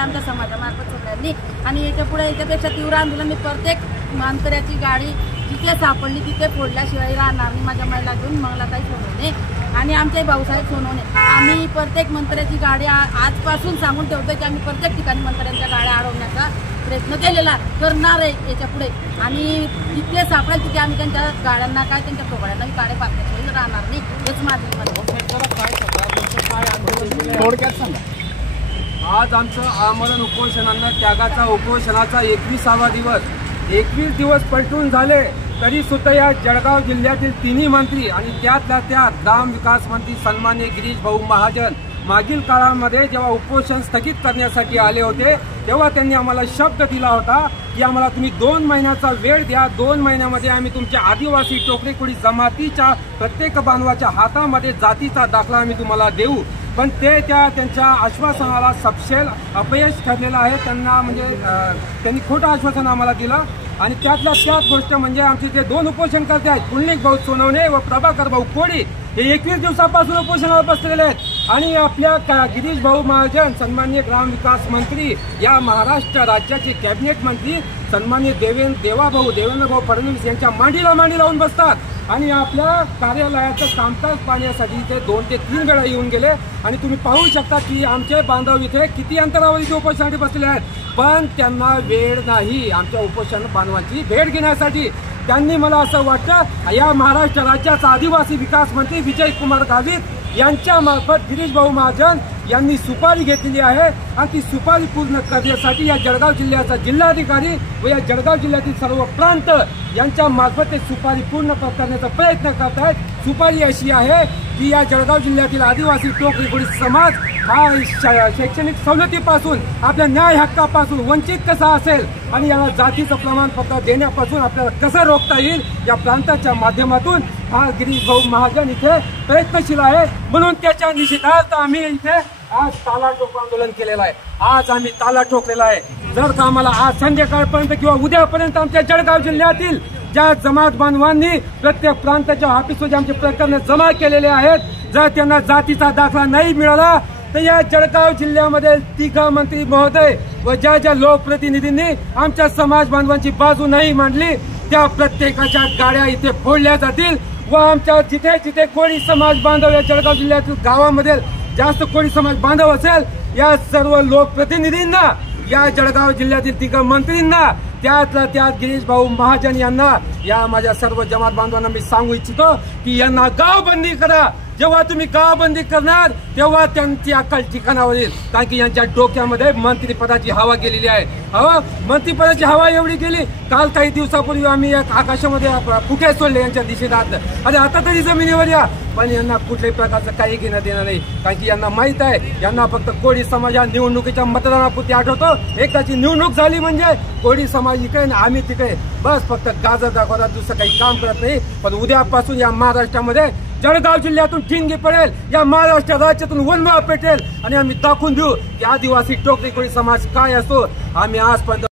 आमच्या समाजामार्फत सगळ्यांनी आणि याच्यापुढे याच्यापेक्षा तीव्र आंदोलन मी प्रत्येक मानकऱ्याची गाडी जिथे सापडली तिथे फोडल्याशिवाय राहणार नाही। माझ्या महिला घेऊन मंगलाताई सोनवणे आणि आमचे भाऊसाहेब सोनवणे आम्ही प्रत्येक मंत्र्याची गाडी आजपासून सांगून ठेवतो की आम्ही प्रत्येक ठिकाणी मंत्र्यांच्या गाड्या अडवण्याचा प्रयत्न केलेला करणार आहे याच्यापुढे आणि जिथे सापडेल तिथे आम्ही त्यांच्या गाड्यांना काय त्यांच्या प्रोग्रामांना गाड्या पार्किंग राहणार नाही हेच माझं थोडक्यात सांगा। आज आमचं आमरण उपोषणांना त्यागाचा उपोषणाचा 21वा दिवस 21 दिवस पलटून झाले तरी सुद्धा या जळगाव जिल्ह्यातील तिन्ही मंत्री आणि त्यातल्या त्यात ग्राम विकास मंत्री सन्माननीय गिरीश भाऊ महाजन मागील काळामध्ये जेव्हा उपोषण स्थगित करण्यासाठी आले होते तेव्हा त्यांनी आम्हाला शब्द दिला होता की आम्हाला तुम्ही 2 महिन्याचा वेळ द्या। 2 महिन्यामध्ये आम्ही तुमच्या आदिवासी टोकरी कोळी जमातीच्या प्रत्येक बांधवाच्या हातामध्ये जातीचा दाखला आम्ही तुम्हाला देऊ। पण ते त्यांच्या आश्वासनाला सपशेल अपयश ठरलेलं आहे। त्यांना म्हणजे त्यांनी खोटं आश्वासन आम्हाला दिलं आणि त्यातल्या त्यात गोष्ट म्हणजे आमचे जे 2 उपोषणकर्ते आहेत पुंडलिक भाऊ सोनवणे व प्रभाकर भाऊ कोळी हे 21 दिवसापासून उपोषणावर बसलेले आहेत आणि आपल्या गिरीश भाऊ महाजन सन्माननीय ग्रामविकास मंत्री या महाराष्ट्र राज्याचे कॅबिनेट मंत्री सन्माननीय देवेंद्र भाऊ फडणवीस यांच्या मांडीला मांडी लावून बसतात आणि आपल्या कार्यालयाचं कामकाज पाहण्यासाठी ते 2 ते 3 वेळा येऊन गेले आणि तुम्ही पाहू शकता की आमचे बांधव इथे किती अंतरावर इथे उपोषणासाठी बसलेले आहेत पण त्यांना वेळ नाही आमच्या उपोषण बांधवांची भेट घेण्यासाठी। त्यांनी मला असं वाटतं या महाराष्ट्र राज्याचा आदिवासी विकास मंत्री विजयकुमार गावित यांच्या मार्फत गिरीश भाऊ महाजन यांनी सुपारी घेतलेली आहे आणि ती सुपारी पूर्ण करण्यासाठी या जळगाव जिल्ह्याचा जिल्हाधिकारी व या जळगाव जिल्ह्यातील सर्व प्रांत यांच्या मार्फत ते सुपारी पूर्ण करण्याचा प्रयत्न करत आहेत। सुपारी अशी आहे की या जळगाव जिल्ह्यातील आदिवासी टोकरी कोळी समाज हा शैक्षणिक सवलतीपासून आपल्या न्याय हक्कापासून वंचित कसा असेल आणि याला जातीचं प्रमाणपत्र देण्यापासून आपल्याला कसं रोखता येईल या प्रांताच्या माध्यमातून हा गिरीश भाऊ महाजन इथे प्रयत्नशील आहे। म्हणून त्याच्या निषेधार्थ आम्ही इथे आज ताला ठोक आंदोलन केलेलं आहे। आज आम्ही ताला ठोकलेला आहे। जर का आम्हाला आज संध्याकाळपर्यंत किंवा उद्यापर्यंत आमच्या जळगाव जिल्ह्यातील ज्या जमात बांधवांनी प्रत्येक प्रांताच्या ऑफिसमध्ये आमचे प्रकरण जमा केलेले आहेत जर त्यांना जातीचा दाखला नाही मिळाला तर या जळगाव जिल्ह्यामध्ये 3 मंत्री महोदय व ज्या लोकप्रतिनिधींनी आमच्या समाज बांधवांची बाजू नाही मांडली त्या प्रत्येकाच्या गाड्या इथे फोडल्या जातील व आमच्या जिथे जिथे कोळी समाज बांधव या जळगाव जिल्ह्यातील गावामध्ये जास्त कोळी समाज बांधव असेल या सर्व लोकप्रतिनिधींना या जळगाव जिल्ह्यातील 3 मंत्रींना त्यातल्या त्यात गिरीश भाऊ महाजन यांना या माझ्या सर्व जमात बांधवांना मी सांगू इच्छितो की यांना गावबंदी करा। जेव्हा तुम्ही गावबंदी करणार तेव्हा त्यांची अक्कल ठिकाणावर येईल कारण की यांच्या डोक्यामध्ये मंत्रिपदाची हवा गेलेली आहे। मंत्रिपदाची हवा एवढी गेली काल काही दिवसापूर्वी आम्ही आकाशामध्ये फुटे सोडले यांच्या निषेधार्थ अरे आता तरी जमिनीवर या पण यांना कुठल्याही प्रकारचं काही घेण्यात येणार नाही कारण की यांना माहित आहे यांना फक्त कोळी समाज या निवडणुकीच्या मतदानापुरती आठवतो। एकदाची निवडणूक झाली म्हणजे कोळी समाज इकडे आणि आम्ही तिकडे बस फक्त गाजर दाखवतात दुसरं काही काम करत नाही। पण उद्यापासून या महाराष्ट्रामध्ये जळगाव जिल्ह्यातून ठिणगी पडेल या महाराष्ट्र राज्यातून वनवा पेटेल आणि आम्ही दाखवून देऊ की आदिवासी टोकरी कोळी समाज काय असतो। आम्ही आजपर्यंत